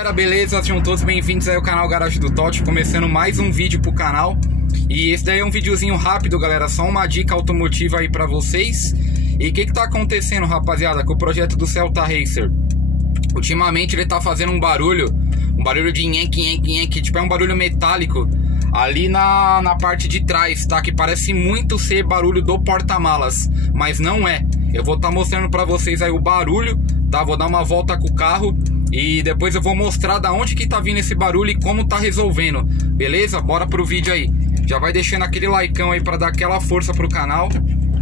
Galera, beleza? Sejam todos bem-vindos aí ao canal Garagem do Totti, começando mais um vídeo pro canal. E esse daí é um videozinho rápido, galera, só uma dica automotiva aí pra vocês. E o que tá acontecendo, rapaziada, com o projeto do Celta Racer? Ultimamente ele tá fazendo um barulho de nhenque, tipo é um barulho metálico ali na parte de trás, tá? Que parece muito ser barulho do porta-malas, mas não é. Eu vou estar mostrando pra vocês aí o barulho, tá? Vou dar uma volta com o carro e depois eu vou mostrar da onde que tá vindo esse barulho e como tá resolvendo, beleza? Bora pro vídeo aí. Já vai deixando aquele likeão aí pra dar aquela força pro canal.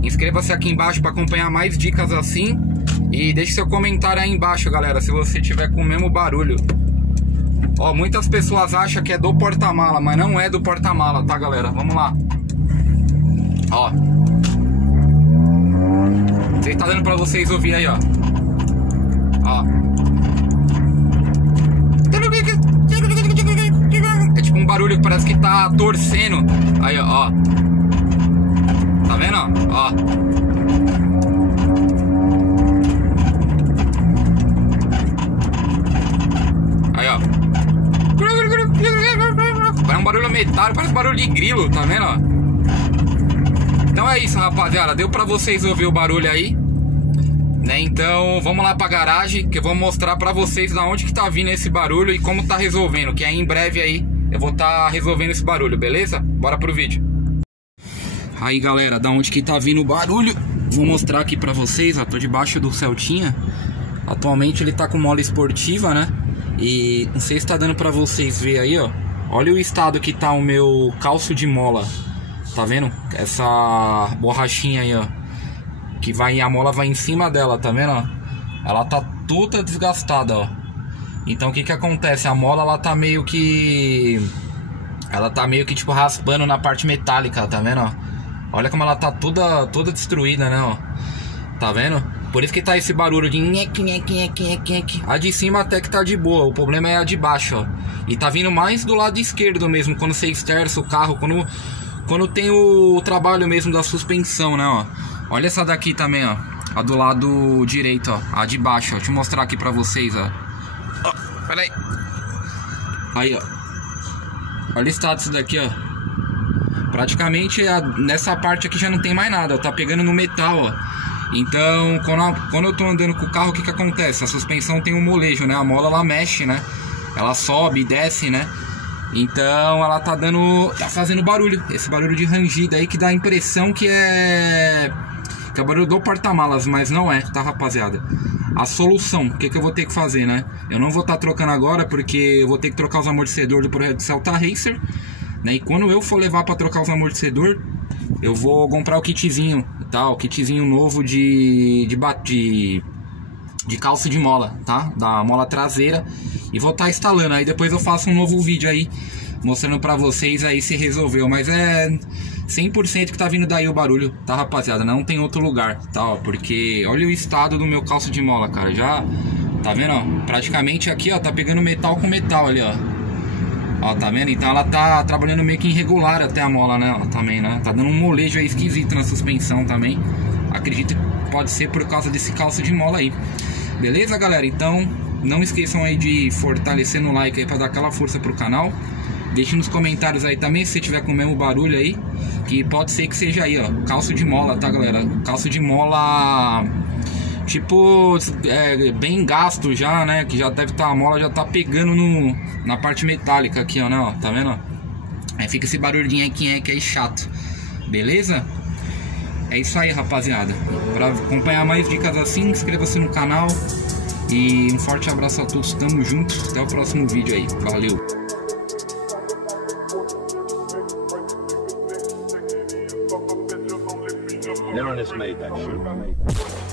Inscreva-se aqui embaixo pra acompanhar mais dicas assim. E deixe seu comentário aí embaixo, galera, se você tiver com o mesmo barulho. Ó, muitas pessoas acham que é do porta-mala, mas não é do porta-mala, tá, galera? Vamos lá. Ó. Sei que tá dando pra vocês ouvir aí, ó. Ó. É tipo um barulho que parece que tá torcendo. Aí, ó. Tá vendo, ó? Aí, ó. Parece um barulho metálico, parece um barulho de grilo, tá vendo, ó? Então é isso, rapaziada. Deu pra vocês ouvir o barulho aí, né? Então vamos lá pra garagem, que eu vou mostrar pra vocês da onde que tá vindo esse barulho e como tá resolvendo. Que aí em breve aí eu vou tá resolvendo esse barulho, beleza? Bora pro vídeo. Aí, galera, da onde que tá vindo o barulho, vou mostrar aqui pra vocês, ó. Tô debaixo do Celtinha. Atualmente ele tá com mola esportiva, né? E não sei se tá dando pra vocês ver aí, ó. Olha o estado que tá o meu calço de mola. Tá vendo? Essa borrachinha aí, ó. Que vai, a mola vai em cima dela, tá vendo, ó? Ela tá toda desgastada, ó. Então o que que acontece? A mola, ela tá meio que tipo raspando na parte metálica, tá vendo, ó? Olha como ela tá toda destruída, né, ó. Tá vendo? Por isso que tá esse barulho de nheque. A de cima até que tá de boa, o problema é a de baixo, ó. E tá vindo mais do lado esquerdo mesmo, quando você esterça o carro, quando tem o trabalho mesmo da suspensão, né, ó. Olha essa daqui também, ó. A do lado direito, ó. A de baixo, ó. Deixa eu mostrar aqui pra vocês, ó. Ó, pera aí. Aí, ó. Olha o estado disso daqui, ó. Praticamente nessa parte aqui já não tem mais nada, ó. Tá pegando no metal, ó. Então, quando eu tô andando com o carro, o que que acontece? A suspensão tem um molejo, né? A mola, ela mexe, né? Ela sobe e desce, né? Então, ela tá fazendo barulho. Esse barulho de rangido aí que dá a impressão que é o barulho do porta-malas, mas não é, tá, rapaziada? A solução, o que que eu vou ter que fazer, né? Eu não vou estar trocando agora, porque eu vou ter que trocar os amortecedores do projeto Celta Racer, né? E quando eu for levar pra trocar os amortecedores, eu vou comprar o kitzinho, tá? O kitzinho novo de calço de mola, tá? Da mola traseira. E vou estar instalando. Aí depois eu faço um novo vídeo aí, mostrando pra vocês aí se resolveu. Mas é 100% que tá vindo daí o barulho, tá, rapaziada? Não tem outro lugar, tá? Ó, porque olha o estado do meu calço de mola, cara. Já, tá vendo, ó? Praticamente aqui, ó, tá pegando metal com metal ali, ó. Ó, tá vendo? Então ela tá trabalhando meio que irregular até a mola, né? Ó, também, né? Tá dando um molejo aí esquisito na suspensão também. Acredito que pode ser por causa desse calço de mola aí. Beleza, galera? Então não esqueçam aí de fortalecer no like aí pra dar aquela força pro canal. Deixe nos comentários aí também se você tiver com o mesmo barulho aí, que pode ser que seja aí, ó, calço de mola, tá, galera? Calço de mola tipo, bem gasto já, né? Que já deve estar, a mola já tá pegando na parte metálica aqui, ó, né? Ó, tá vendo? Aí fica esse barulho de nheque aí chato. Beleza? É isso aí, rapaziada. Pra acompanhar mais dicas assim, inscreva-se no canal. E um forte abraço a todos. Tamo junto. Até o próximo vídeo aí. Valeu. Never made that shit.